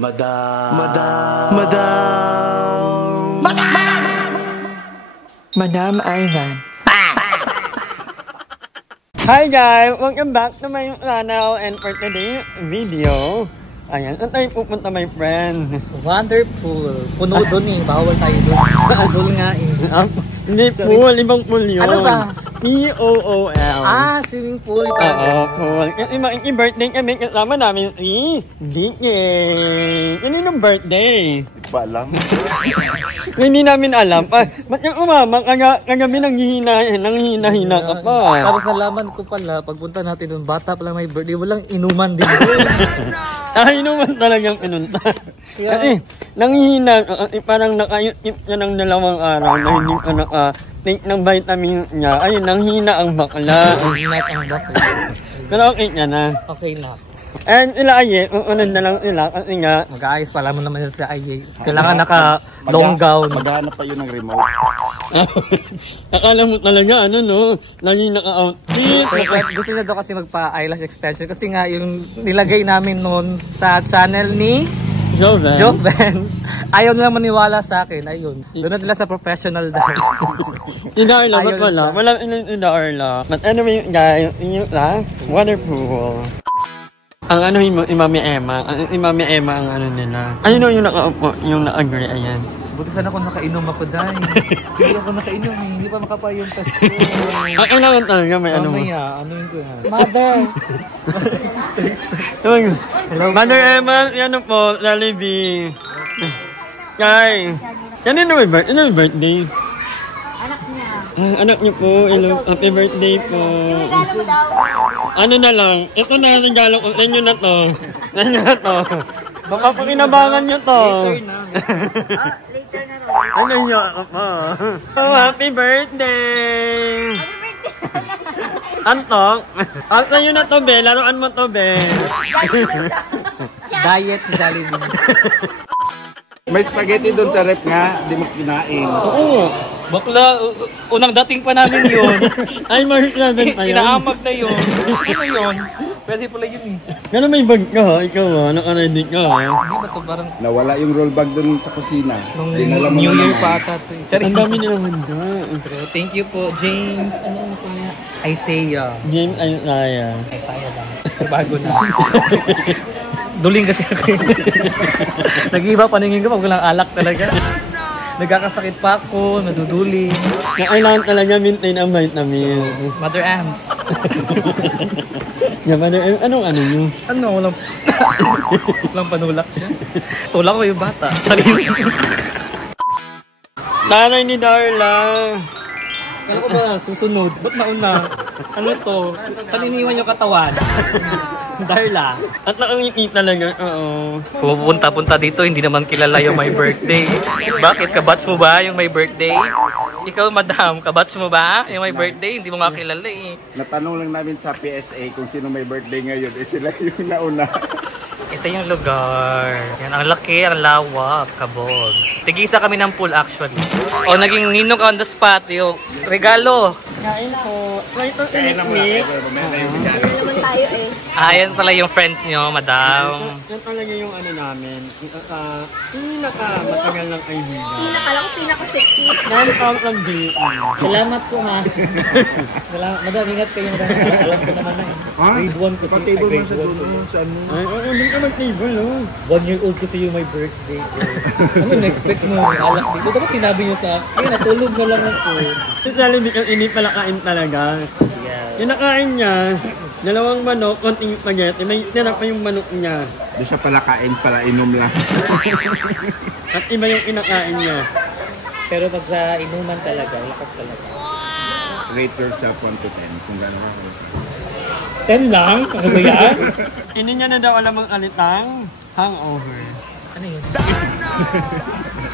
Madam. Madam Ivan. Hi guys! Welcome back to my channel, and for today's video, ayan, saan tayo pupunta, my friend? Wonderful. Puno doon eh. Bawal tayo doon. Pool nga eh. Hindi pool, ibang pool yun. Ano ba? P-O-O-L. Swimming pool ito. Oo, pool. Kasi maki-birthday kami, kasama namin si DK. Kaninong birthday? Ba alam? Hindi namin alam. Ba't yung umama? Kagabi nanghihina ka pa. Tapos nalaman ko pala, pagpunta natin doon, bata pala may birthday, walang inuman din doon. Inuman talagang pinunta. Kasi nanghihina ka, kasi parang nakaitip ka ng 2 araw na hindi ka naka-take ng vitamin niya. Ayun, nanghina ang bakla. Nanghina ang bakla. Pero okay ka na. Okay na. And sila Aye, unod na lang sila kasi nga mag-aayos pala mo naman sila Aye. Kailangan naka-long gown. Maghanap pa yun ng remote. Akala mo talaga, lagi naka-outfit. Gusto niya daw kasi magpa-eyelash extension kasi nga yung nilagay namin noon sa channel ni Joven. Ayaw nila maniwala sa akin. Ayun. Doon na nila sa professional dahil. Inarla, ba't wala? Walang inarla. But anyway guys, yun lang. Wonderful. Ang Mami Emma. Mami Emma ang nila. Ayun yung nakaupo, yung na-agree, ayan. Buti sana kung nakainom ako dahil. Hindi ako nakainom eh. Hindi pa makapayong pasto. Kailangan talaga may ano mo. Mamaya, ano yung ko yan? Mother! Hello, Mother Emma, yan po, Jollibee. Kay, yan yung birthday? Anak niya. Anak niyo po, happy birthday po. Yung regalo mo daw. Ano na lang, ito na regalo ko, sa inyo na to. Sa inyo na to. Baka pakinabangan nyo to. Later na. Later na rin. Ano nyo ako po? Oh, happy birthday! Happy birthday! Antok? At sa'yo na to, Be. Laruan mo to, Be. Diet sa Jollibee. May spaghetti doon sa rep nga, di mo kinain. Oo. Bakla, unang dating pa namin yun. Ay, March 7 pa yun. Inaamag na yun. Ano yun? Pwede pala yun eh. Gano'n may bag ka ha? Ikaw ha? Naka-ready ka ha? Hindi ba ito parang Nawala yung roll bag doon sa kusina. nung Dinala mo New na Year naman. pa ata ito eh. Ang dami nilang handa. Thank you po, James. Ano po niya? Isaiah. James Isaiah. Isaiah lang. Bago na. Duling kasi ako. Nag-iba paningin ko pag walang alak talaga. Nagkakasakit pa ako, naduduling. Kailangan talaga maintain ang vitamin. Mother Ams. Yeah, Mother, anong yun? Ano? Walang panulak siya. Tulak ko yung bata. Sarili. Nanay ni Darla. Kala ko ba susunod? Ba't nauna? Ano to? Saan iniwan yung katawan? Darla. At nakangiti talaga, oo. Pupunta-punta dito, hindi naman kilala yung my birthday. Bakit? Kabatch mo ba yung my birthday? Ikaw, madam, kabatch mo ba yung my birthday? Hindi mo nga kilala eh. Natanong lang namin sa PSA kung sino may birthday ngayon. Sila yung nauna. Ito yung lugar. Yan, ang laki, ang lawak, kabogs. Tigisa kami ng pool actually. O, naging ninong ka on the spot. Yung regalo. Kain po. Ito Kaya naman inikmi. Ano naman tayo eh. Ayan pala yung friends nyo, madam. Yan talaga yung namin. Matagal ng kaibigan. Pinakala ko pinaka-sexy. 9,000 BE. Salamat po ha. Salamat. Madam, ingat kayo. Alam ko naman na. Grade 1 ko. Pa-table mo sa doon. Saan mo? Ay, oo, doon ka mag-table, oh. 1-year-old kasi yung my birthday. Ano na-expect mo? Alak dito. Dapat sinabi nyo sa akin. Natulog na lang ako. Si Jollibee, hindi pala kain talaga. Yeah. Yung nakain niya, 2 manok, konting spaghetti, may tira pa yung manok niya. Di siya pala kain, pala inom lang. At iba yung kinakain niya. Pero pag sa inuman talaga, lakas talaga. Rate yourself 1 to 10. Kung gano'n ako. 10 lang? Ano ba yan? Hindi niya na daw alam ang alitang hangover. Ano yun?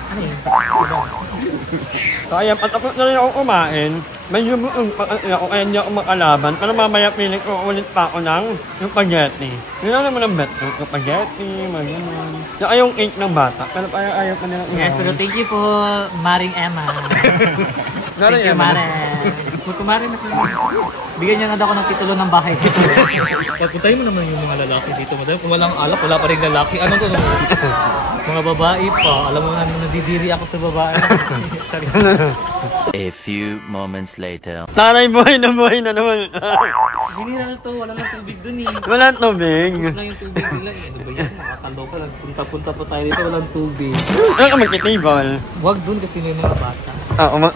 Ano yun? Kaya patapos na rin ako kumain, medyo buong pa ako kaya hindi ako makalaban. Pero mamaya piling ko ulit pa ako ng spaghetti. Yun lang naman ang bet ko, spaghetti, maganon. Yung cake ng bata, pero parang ayaw pa nila. Yes, pero thank you po, Maring Emma. Thank you, Maring. Kumarin na kami. Bigyan niya na daw ako ng titulo ng bahay dito. Pagpuntahin mo naman yung mga lalaki dito, madam. Kung walang alak, wala pa rin lalaki. Ano to? Mga babae pa. Alam mo na, nadidiri ako sa babae. A few moments later. Taray, buhay na naman. Mineral to, wala nang tubig dun eh. Wala tubig. Tapos lang yung tubig nila eh. Ano ba yan? Makakaloka lang. Punta-punta pa tayo dito, walang tubig. Ano ka magkitable? Huwag dun kasi may mga bata.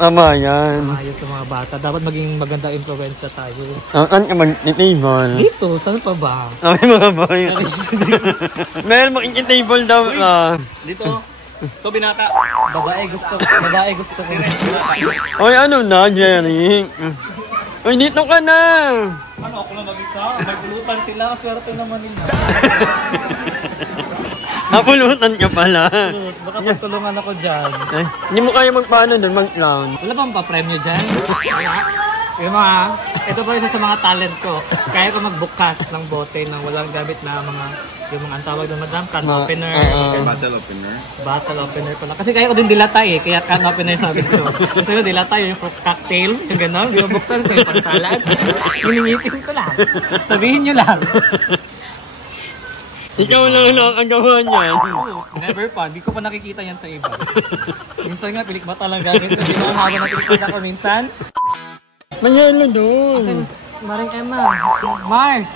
Ama yan. Ayos sa mga bata. Dapat maging maganda influensya tayo. Saan ka magkitable? Dito, saan pa ba? Ay, mga boy. Mel, magkitable daw ka. Dito. Ito binata. Babae gusto ko. Oy, ano na, Jerry? Oy, dito ka na. Ano, ako lang mag-isa? Nagulutan sila. Swerte naman nila. Napulutan ka pala. Baka pagtulungan ako dyan. Eh, hindi mo kaya magpaano doon, mag-clown. Wala bang pa-premyo dyan? Yung mga, ito pa isa sa mga talent ko. Kaya ko magbukas ng bote ng walang gamit na mga, yung mga antawag ng madam, can opener. Battle opener. Battle opener ko lang. Kasi kaya ko din dilatay eh, kaya can opener sabi ko. Kasi yung dilatay, yung cocktail, yung gano'n, yung buksan ko, yung pansalad. Hiningipin ko lang. Sabihin nyo lang. Ikaw lang ang gawa niyan. Never pa, hindi ko pa nakikita yan sa iba. Minsan nga, pilikmata lang gamit ko. Di ba, habang napilikmata ko minsan. Mayalo doon. Maring Emma. Mars.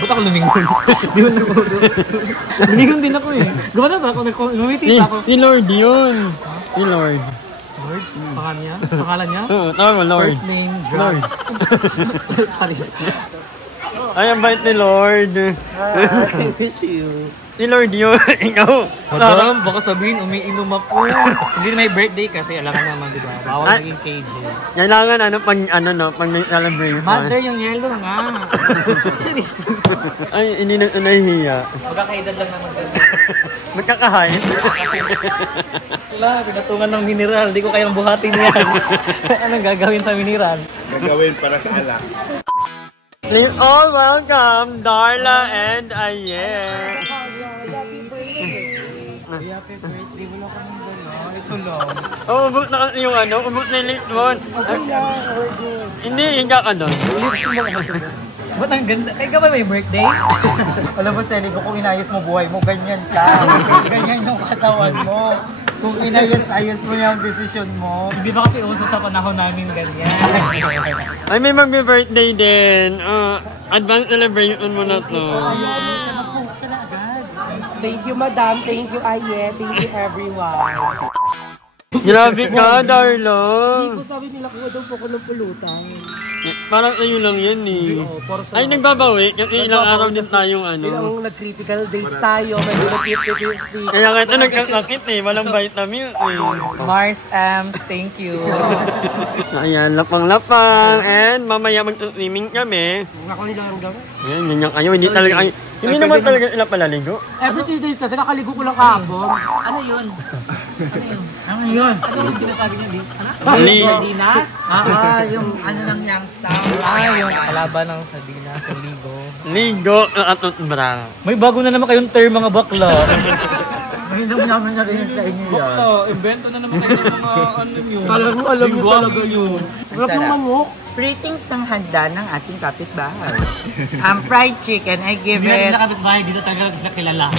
Ba't ako lumingon? Di ba nakulo? Lumingon din ako eh. Gumana ba ako? Lumitit ako. Si Lord yun. Si Lord. Lord? Pangalan niya? Pangalan niya? Oo, tama, Lord. First name, Lord. Paris. Ay, ang bait ni Lord. I miss you. Si Lord yun. Ikaw. Madam, baka sabihin, umiinom ako. Hindi na may birthday kasi alam ka naman, di ba? Bawal maging KJ. Kailangan pag may celebration. Mother, yung yellow nga. Serious. Ay, hindi na nahihiya. Magkakaedad lang naman ganun. Magkakahain. Wala, pinatungan ng mineral. Di ko kayang buhatin yan. Anong gagawin sa mineral? Gagawin para sa alak. Please all welcome Darla and Aye. Happy birthday. Wala ka nang gano'n. Ito lang. Umubot na yung umubot na yung late one. Hindi, higa ka doon. Ba't ang ganda? Kaya ka ba may birthday? Alam mo, Seligo, kung inayos mo buhay mo, ganyan ka. Ganyan yung katawan mo. Kung inayos-ayos mo yung desisyon mo. Hindi ba kasi uso sa panahon namin ganyan? Ay, may mag-birthday din. Advance celebration mo na to. Mag-post ka na agad. Thank you, madam. Thank you, Aye. Thank you, everyone. Grabe ka, Darla. Sabi nila, kuha daw po ko ng pulutan. Parang sa'yo lang yan eh. Ay, nagbabawi. Kasi ilang araw din tayong Ilang nag-critical days tayo. Medyo nag-50-50. Kaya nga ito nagkakakit eh. Walang vitamin eh. Mars Ams, thank you. Ayan, lapang-lapang. And mamaya mag-swimming kami. Ako nila lang daw. Ayan, ganyan kayo. Hindi talaga kayo. Hindi naman talaga sila palaligo. Every 3 days kasi nakaligo ko lang kahapon. Ano yun? Ano yun? Ano yung sinasabi niya dito? Sardinas? Yung ano ng Youngstown. Yung kalaban ng sardinas, sa ligo. Ligo at bra. May bago na naman kayong term mga bakla. Hindi namin narinig sa inyo yan. Bakla, invento na naman kayo ng mga ano yun. Alam mo talaga yun. Wala pong manok. Greetings ng handa ng ating kapitbahay. Fried chicken, I give Hindi natin it... nakapitbahay, dito talaga sila kilala.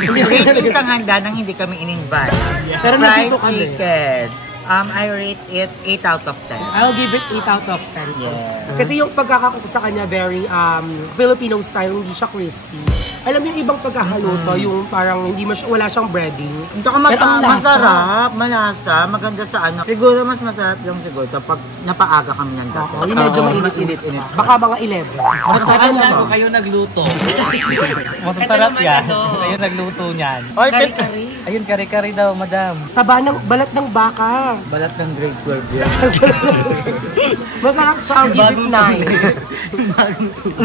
Greetings ng handa ng hindi kami in-invite. Pero Fried nandito kami. chicken. I rate it 8 out of 10. I'll give it 8 out of 10. Yeah. Kasi yung pagkakakuko sa kanya very Filipino style, hindi siya crispy. Alam mo yung ibang pagkakaluto, yung parang hindi wala siyang breading. Hindi ka masarap, malasa, maganda sa ano. Siguro mas masarap yung siguro kapag napaaga kami ng gato. Yung medyo mainit-init. Baka mga 11. Masarap yan kung kayo nagluto. Masarap yan. Kayo nagluto niyan. Oy, Ayun, kari-kari daw, madam. Taba ng balat ng baka. Balat ng grade 12 yan. Masarap siya, I'll give it 9.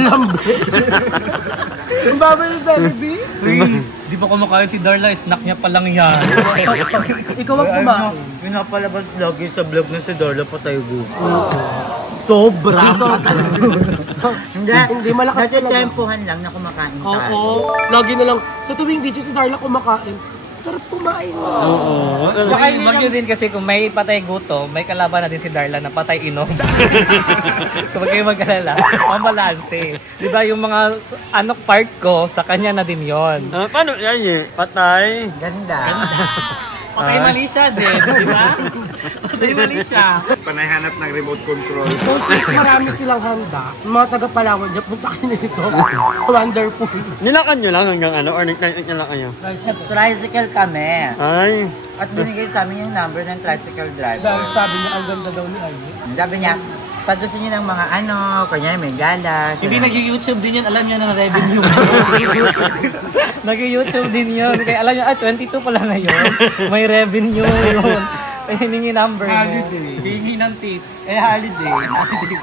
Lambe. Ang baba yung Jollibee? Di ba kumakain si Darla? Snack niya pa lang yan. Ikaw ang kumain. Pinapalabas lagi sa vlog na si Darla Patay Gusto. Sobra. Hindi malakas talaga. tempohan lang na kumakain tayo. Oo. Lagi na lang. Sa tuwing video si Darla kumakain. Sarap kumain. Oo. Bagyo din kasi kung may patay gutom, may kalaban na din si Darla na patay inom. So wag kayong mag-alala. Pambalanse. Di ba yung mga part ko, sa kanya na din yon. Paano yan eh? Patay? Ganda. Patay mali siya din, di ba? Patay mali siya. Panayhanap ng remote control. So since marami silang handa, yung mga taga-Palawan dyan, punta kayo nito. Wonderful. Nilakad nyo lang hanggang ano? Or nag-night nyo lang kayo? Tricycle kami. Ay. At binigay sa amin yung number ng tricycle driver. Dahil sabi niya, ang ganda daw ni Ayi. Sabi niya, pag-gusto niyo ng mga kanya may gala. Hindi nag-YouTube din yun, alam niya na revenue. Nag-YouTube din yun. Kaya alam niya, 22 pala ngayon. May revenue yun. Hiningi number mo. Holiday. Hiningi ng tips. Holiday.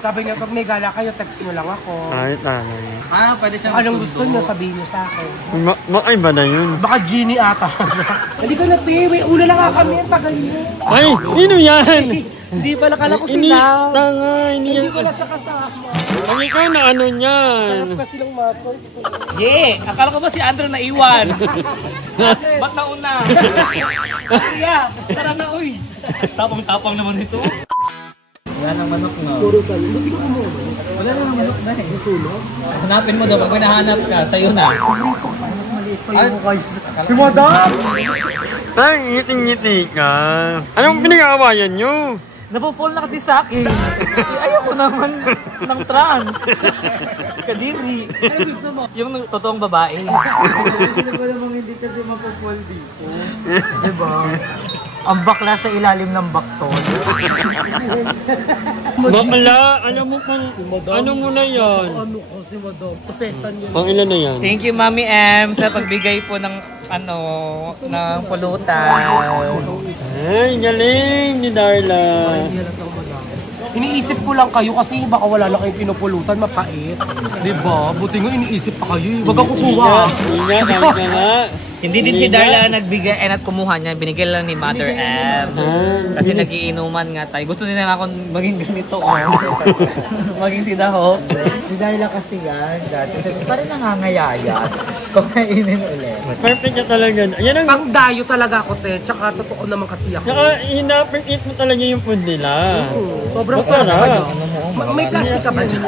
Sabi niya, pag may gala kayo, text mo lang ako. Ay, tanay. Pwede siyang Anong gusto niyo, sabihin niyo sa akin. Ay ba na yun? Baka genie ata. Hindi ka na, May una na nga kami, ang tagal niyo. Ay, sino yan? Hindi pala kala ko Ini, sila. tanga, Hindi pala siya kasama. Ang ikaw na ano niyan? Sarap kasi ng macos. Akala ko ba si Andrew na iwan? Ba't nauna? Kuya, tara na uy. Tapang-tapang naman ito. Wala nang manok na. Puro kayo. Hindi ko mo. Wala nang manok na eh. Nasulog? Hanapin mo daw. Pag may nahanap ka, sa'yo na. Si Madam! Parang ngiting-ngiti ka. Anong pinag-aawayan nyo? Napupol na kasi sa akin. Ayoko naman ng trans. Kadiri. Ano gusto mo? Yung totoong babae. Hindi ko namang hindi kasi mapupol dito. Diba? Ang bakla sa ilalim ng baktol. Bakla, alam mo kung ano mo na yan? Ano ko si Madam? Posesan yun. Pang ilan na yan? Thank you, Mami M, sa pagbigay po ng ng pulutan. Ay, galing ni Darla. Iniisip ko lang kayo kasi baka wala lang kayong pinupulutan, mapait. Diba? Buti nga iniisip pa kayo. Wag ako kuha. Ingat, kahit ka nga. Hindi din si Darla nagbigay at kumuha niya. Binigay lang ni Mother M. Kasi nagiinuman nga tayo. Gusto nila ako maging ganito. Maging tidaho. Si Darla kasi yan, dati. Sabi, parang nangangayaya. Kumainin ulit. Perfect ka talaga. Yan ang... Pang dayo talaga ako, te. Tsaka totoo naman kasi ako. Saka, ina-appreciate mo talaga yung food nila. Sobrang Masarap. sarap. May plastic ka ba dyan?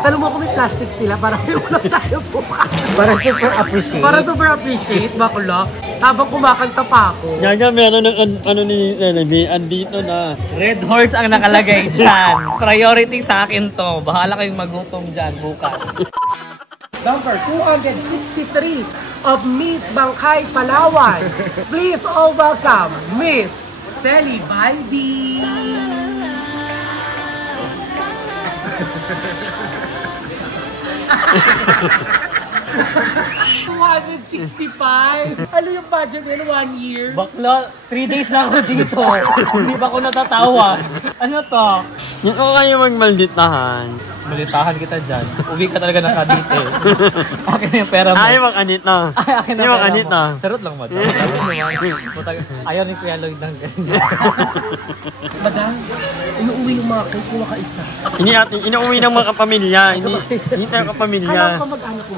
Tanong mo kung may plastic sila para may ulam tayo bukas. Para super appreciate. Para super appreciate, bakula. Habang kumakanta pa ako. Gaga, meron ng ano ni Telebi, andito na. Red Horse ang nakalagay dyan. Priority sa akin to. Bahala kayong magutom dyan bukas. Number 263 of Miss Bangkay, Palawan. Please all welcome Miss Sally Baldi. 265? Ano yung budget in 1 year? Bakla, 3 days na ako dito. Hindi pa ako natatawa. Ano to? Yung ko kayo magmalditahan. Malitahan kita dyan. Uwi ka talaga ng Cavite. Akin na yung pera mo. Ay, mag-anit na. Ay, akin na Hindi pera mag-anit mo. na. Sarot lang, madam. Ayaw ni Kuya Lloyd ng ganyan. Madam, inuuwi yung mga cake ko nakaisa. Inuuwi ng mga kapamilya. Hindi tayo kapamilya. Kailangan ka mag-anak ko.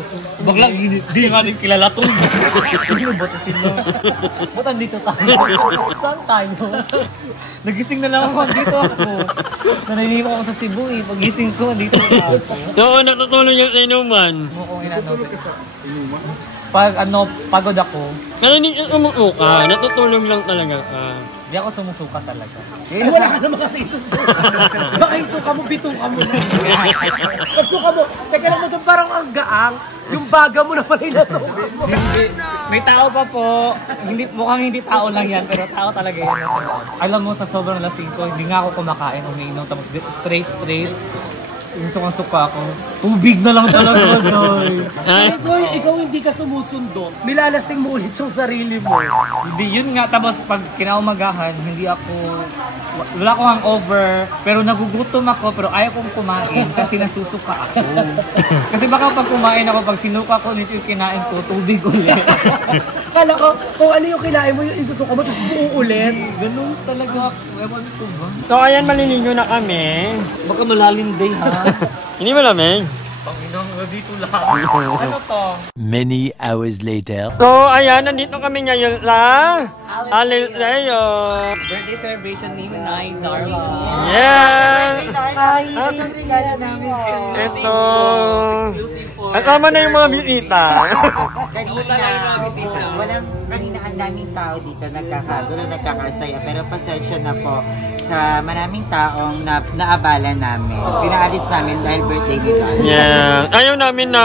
Bakla, di nga rin kilala to. Sino ba ito sino? Ba't andito tayo? Saan tayo? Nagising na lang ako, dito ako. Naniliwa ako sa Cebu eh. Pagising ko, dito ako. Oo, natutulog yung inuman. Mukhang inano. Pag pagod ako, Pero hindi umuo ka, natutulog lang talaga ka. di ako sumusuka talaga. Eh, wala ka naman kasi isusuka. Baka isuka mo, bitong ka mo na. Pagsuka mo, teka lang mo doon parang ang gaang. Yung baga mo na pala yung nasuka mo. May tao pa po. Mukhang hindi tao lang yan, pero tao talaga yan. Alam mo, sa sobrang lasing ko, hindi nga ako kumakain, umiinom. Tapos straight. Yung sukang-suka ako. Tubig na lang talaga, Joy. Eh, Goy, ikaw hindi ka sumusundo. Nilalasing mo ulit yung sarili mo. Hindi, yun nga. Tapos pag kinaumagahan, wala akong hangover. Pero nagugutom ako, pero ayaw kong kumain kasi nasusuka ako. Kasi baka pag kumain ako, pag sinuka ko ulit yung kinain ko, tubig ulit. Kala ko, kung ano yung kinain mo, yung isusuka mo, tapos buo ulit. Ganun talaga ako. Ewan ko ba? So, ayan, maliligo na kami. Baka malalim day, ha? Hindi malamig. Panginang dito lang. Ano to? Many hours later. So, ayan, nandito kami ngayon lang. Alileo. Birthday celebration ni Nine Darla. Yeah! Ang regalo namin. Ito. At tama na yung mga bisita. Kanina ang daming tao dito nagkakagulo, nagkakasaya. Pero pasensya na po sa maraming taong naabala namin. Pinaalis namin dahil birthday ni Darla. Yeah. Ayaw namin na...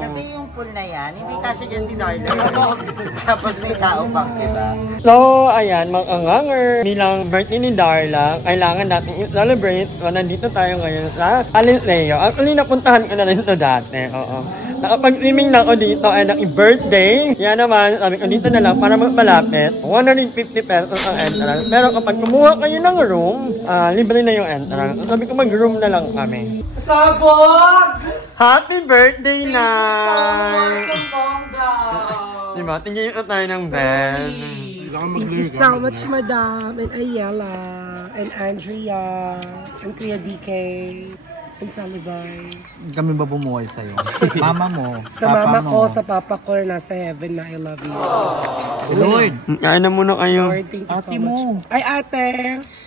Kasi yung pool na yan, hindi kasi dyan si Darla. Tapos may tao pang iba. So, ayan, mga anganger. Bilang birthday ni Darla, kailangan natin i-celebrate. So, nandito tayo ngayon sa Alileo. Actually, napuntahan ko na rin ito dati. Oo. Nakapag-swimming na ako dito ay naki-birthday. Yan naman, sabi ko dito na lang para magpalapit. 150 pesos ang entrance. Pero kapag kumuha kayo ng room, libre na yung entrance. Sabi ko mag-room na lang kami. Sabog! Happy birthday, Nay! Bongga! Diba? Tingin ko tayo ng bed. Thank you so much, Madam, and Ayala, and Andrea, and Kuya DK, and Salibay. Kami ba bumuhay sa'yo? Mama mo, Sa mama ko, sa papa ko, nasa heaven na I love you. Lord, Kain na muna kayo. Lord, thank you so ate much. mo. Ay, ate!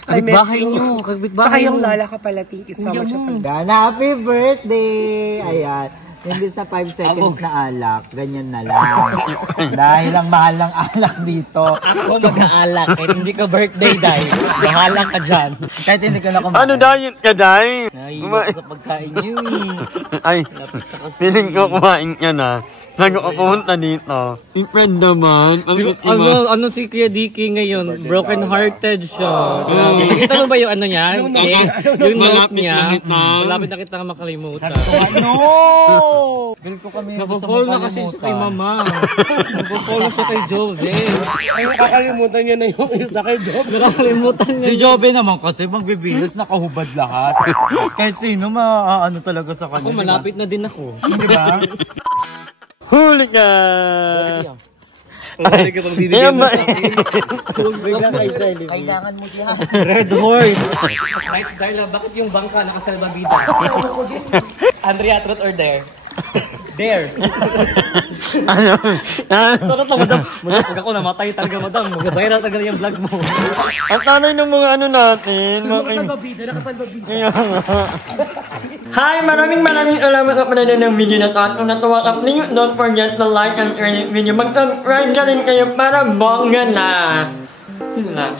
I miss Kapitbahay you. nyo, Tsaka kapitbahay yung nyo. lala ka pala, thank you so much. Yan, happy birthday! Ayan. Imbis na 5 seconds na alak, ganyan na lang. Dahil ang mahal ng alak dito. Ako mag-aalak, kahit hindi ko birthday, Day. Bahala ka dyan. Kahit hindi ko na kumain. Ano diet ka, Day? Naiiyak sa pagkain nyo eh. Ay, feeling ko kumain ka na. Bago ka pumunta dito. Yung friend naman. Ano si Kuya Dicky ngayon? Broken hearted siya. Nakita mo ba yung ano niya? Yung note niya. Malapit na kita makalimutan. No! Bil ko kami Napofall na kasi siya kay Mama. Napofall siya kay Jove. Ay, nakakalimutan niya na yung isa kay Job. Nakakalimutan niya. Si Jobe naman kasi magbibilis, nakahubad lahat. Kahit sino maaano talaga sa kanya. Ako malapit na din ako. Diba? Huli ka! Ay, Kaya ba? Kailangan mo yan. Red Horse. Right, Darla, bakit yung bangka nakasalbabida? Andrea, truth or dare? Dare. Ano? Bakit lang, madam? Pag ako namatay talaga, madam. Mag-viral talaga yung vlog mo. Ang tanay ng mga ano natin. Nakasalbabida, nakasalbabida. Kaya nga. Hi! Maraming salamat sa panonood ng video na to. At kung natuwa ka, please don't forget to like and share this video. Mag-subscribe na rin kayo para bongga na. Yun na.